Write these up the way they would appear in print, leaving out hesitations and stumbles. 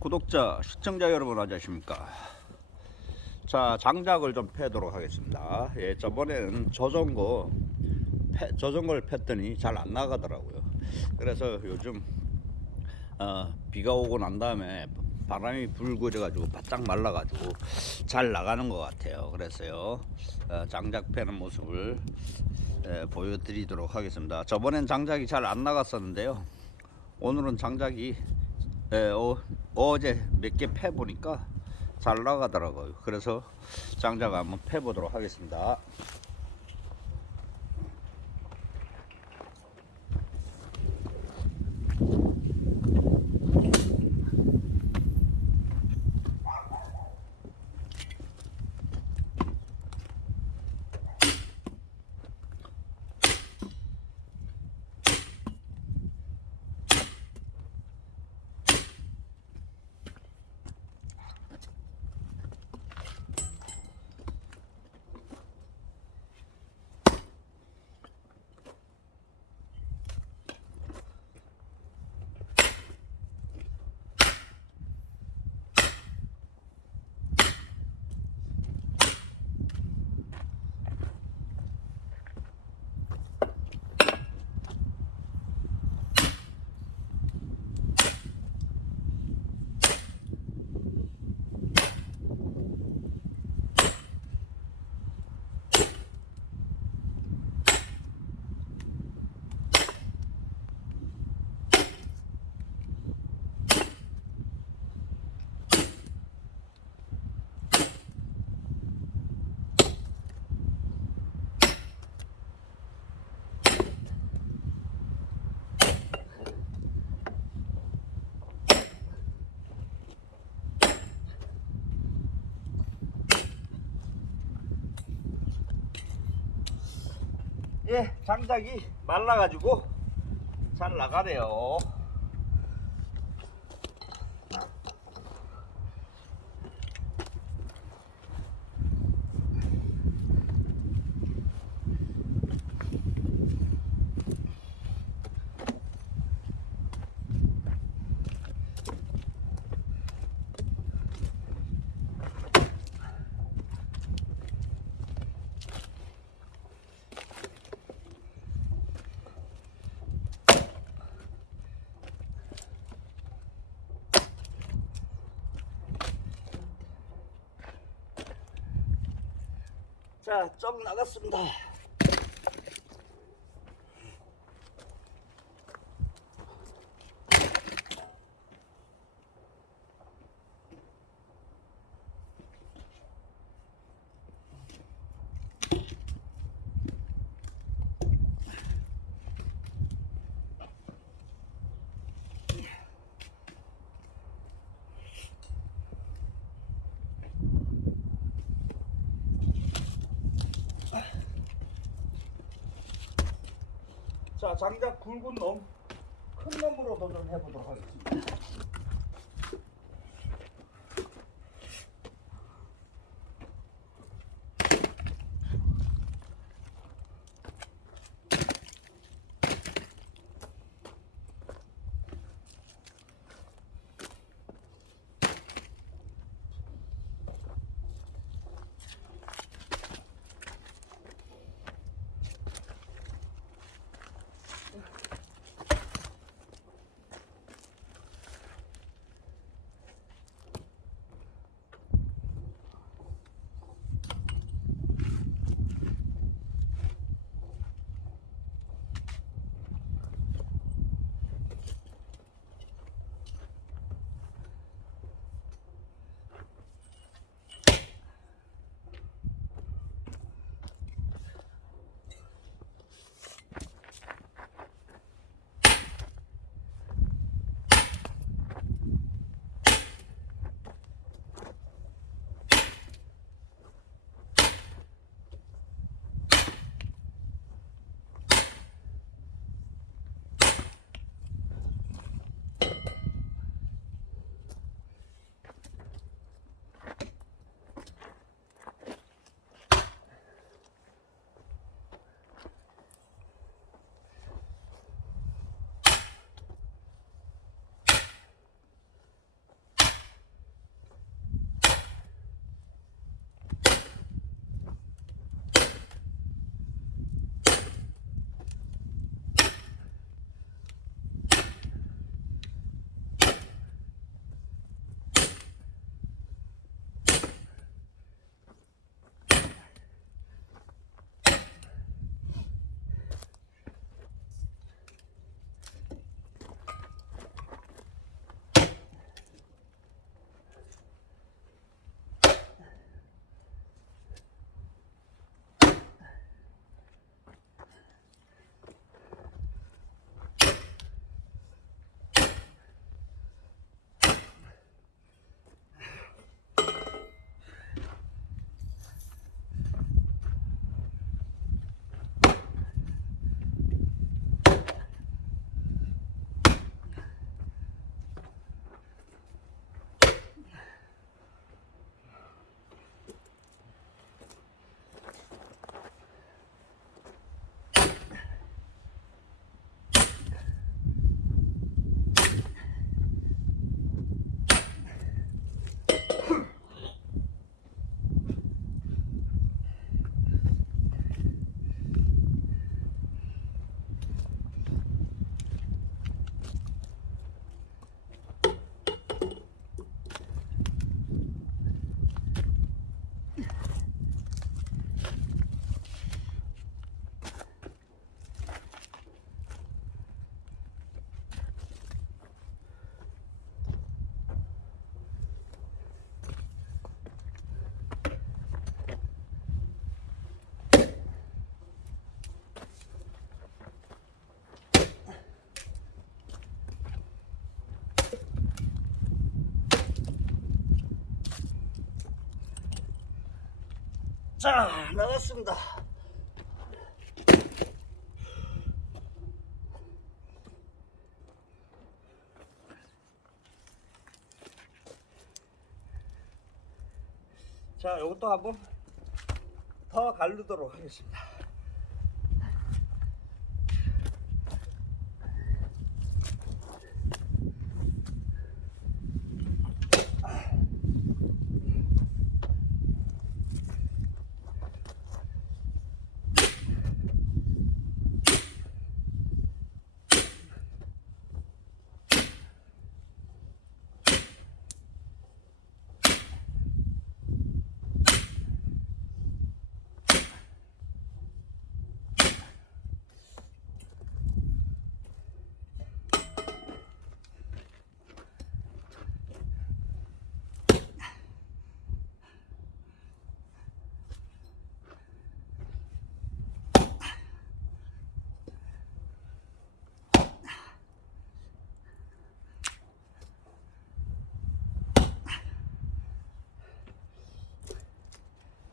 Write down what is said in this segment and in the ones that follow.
구독자, 시청자 여러분 안녕하십니까. 자, 장작을 좀 패도록 하겠습니다. 예, 저번에는 저전거를 팼더니 잘 안 나가더라고요. 그래서 요즘 비가 오고 난 다음에 바람이 불고 이래가지고 바짝 말라가지고 잘 나가는 것 같아요. 그래서요, 장작 패는 모습을 보여드리도록 하겠습니다. 저번엔 장작이 잘 안 나갔었는데요, 오늘은 장작이 어제 몇 개 패보니까 잘 나가더라고요. 그래서 장작 한번 패보도록 하겠습니다. 예, 장작이 말라가지고 잘 나가네요. 자, 좀 나갔습니다. 자, 장작 굵은 놈, 큰 놈으로 도전해 보도록 하겠습니다. 자, 나갔습니다. 자, 이것도 한번 더 가르도록 하겠습니다.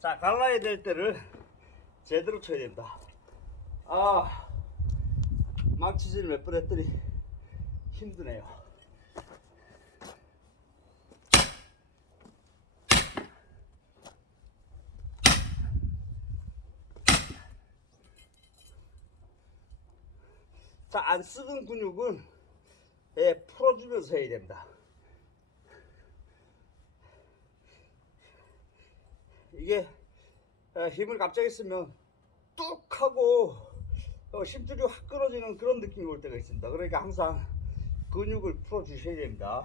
자, 갈라야 될 때를 제대로 쳐야 된다. 아, 망치질 몇 번 했더니 힘드네요. 자, 안 쓰던 근육은 풀어주면서 해야 됩니다. 이게 힘을 갑자기 쓰면 뚝 하고 심줄이 확 끊어지는 그런 느낌이 올 때가 있습니다. 그러니까 항상 근육을 풀어 주셔야 됩니다.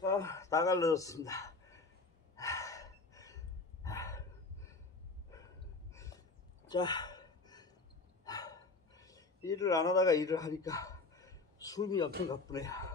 자, 다 갈라졌습니다. 자, 일을 안 하다가 일을 하니까 숨이 엄청 가쁘네요.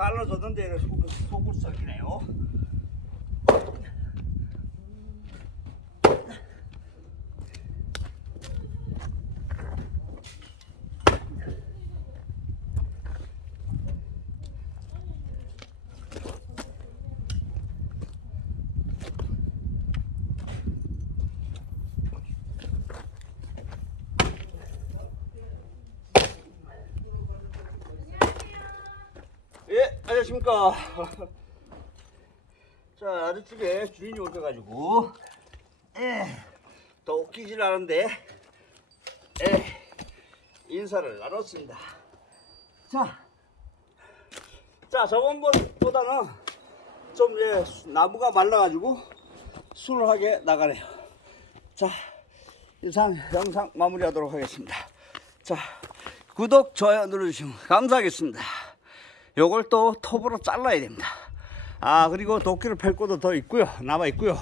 칼로 줬는데 속을 썩이네요. 예, 안녕하십니까. 자, 아랫집에 주인이 오셔가지고, 더 웃기질 않은데, 인사를 나눴습니다. 자, 저번보다는 좀 나무가 말라가지고 수월하게 나가네요. 자, 이상 영상 마무리하도록 하겠습니다. 자, 구독, 좋아요 눌러주시면 감사하겠습니다. 요걸 또 톱으로 잘라야 됩니다. 그리고 도끼를 팰 것도 더 있고요. 남아 있고요.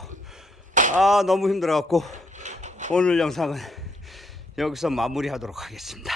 너무 힘들어 갖고 오늘 영상은 여기서 마무리하도록 하겠습니다.